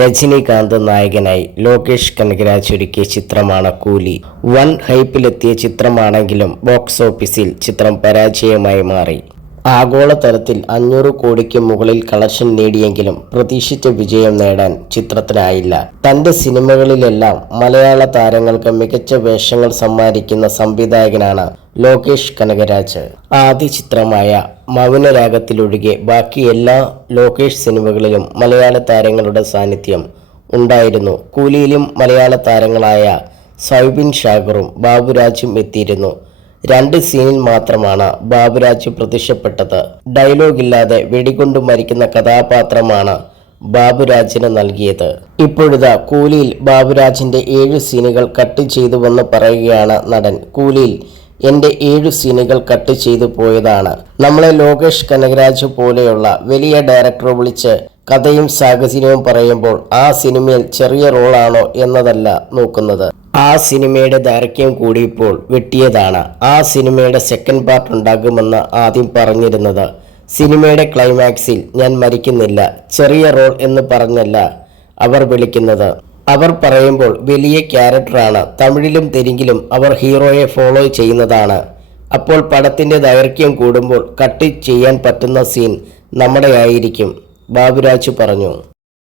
രജനികാന്ത് നായകനായി ലോകേഷ് കനകരാജ് ഒരുക്കിയ ചിത്രമാണ് കൂലി. വൻ ഹൈപ്പിലെത്തിയ ചിത്രമാണെങ്കിലും ബോക്സ് ഓഫീസിൽ ചിത്രം പരാജയമായി മാറി. ആഗോളതലത്തിൽ 500 കോടിക്ക് മുകളിൽ കളക്ഷൻ നേടിയെങ്കിലും പ്രതീക്ഷിച്ച വിജയം നേടാൻ ചിത്രത്തിനായില്ല. തന്റെ സിനിമകളിലെല്ലാം മലയാള താരങ്ങൾക്ക് മികച്ച വേഷങ്ങൾ സമ്മാനിക്കുന്ന സംവിധായകനാണ് ലോകേഷ് കനകരാജ്. ആദ്യ ചിത്രമായ മൗനരാഗത്തിലൊഴികെ ബാക്കി എല്ലാ ലോകേഷ് സിനിമകളിലും മലയാള താരങ്ങളുടെ സാന്നിധ്യം ഉണ്ടായിരുന്നു. കൂലിയിലും മലയാള താരങ്ങളായ സൗബിൻ ഷാഗറും ബാബുരാജും എത്തിയിരുന്നു. 2 സീനിൽ മാത്രമാണ് ബാബുരാജ് പ്രത്യക്ഷപ്പെട്ടത്. ഡയലോഗില്ലാതെ വെടികൊണ്ടു മരിക്കുന്ന കഥാപാത്രമാണ് ബാബുരാജിന് നൽകിയത്. ഇപ്പോഴിതാ കൂലിയിൽ ബാബുരാജിന്റെ 7 സീനുകൾ കട്ട് ചെയ്തുവെന്ന് പറയുകയാണ് നടൻ. കൂലിയിൽ എൻ്റെ 7 സീനുകൾ കട്ട് ചെയ്തു പോയതാണ്. നമ്മളെ ലോകേഷ് കനകരാജ് പോലെയുള്ള വലിയ ഡയറക്ടറെ വിളിച്ച് കഥയും സാഹചര്യവും പറയുമ്പോൾ ആ സിനിമയിൽ ചെറിയ റോളാണോ എന്നതല്ല നോക്കുന്നത്. ആ സിനിമയുടെ ദൈർഘ്യം കൂടിയപ്പോൾ വെട്ടിയതാണ്. ആ സിനിമയുടെ സെക്കൻഡ് പാർട്ട് ഉണ്ടാകുമെന്ന് ആദ്യം പറഞ്ഞിരുന്നത്. സിനിമയുടെ ക്ലൈമാക്സിൽ ഞാൻ മരിക്കുന്നില്ല, ചെറിയ റോൾ എന്ന് പറഞ്ഞല്ല അവർ വിളിക്കുന്നത്. അവർ പറയുമ്പോൾ വലിയ ക്യാരക്ടറാണ്. തമിഴിലും തെലുങ്കിലും അവർ ഹീറോയെ ഫോളോ ചെയ്യുന്നതാണ്. അപ്പോൾ പടത്തിൻ്റെ ദൈർഘ്യം കൂടുമ്പോൾ കട്ട് ചെയ്യാൻ പറ്റുന്ന സീൻ നമ്മുടെയായിരിക്കും, ബാബുരാജ് പറഞ്ഞു.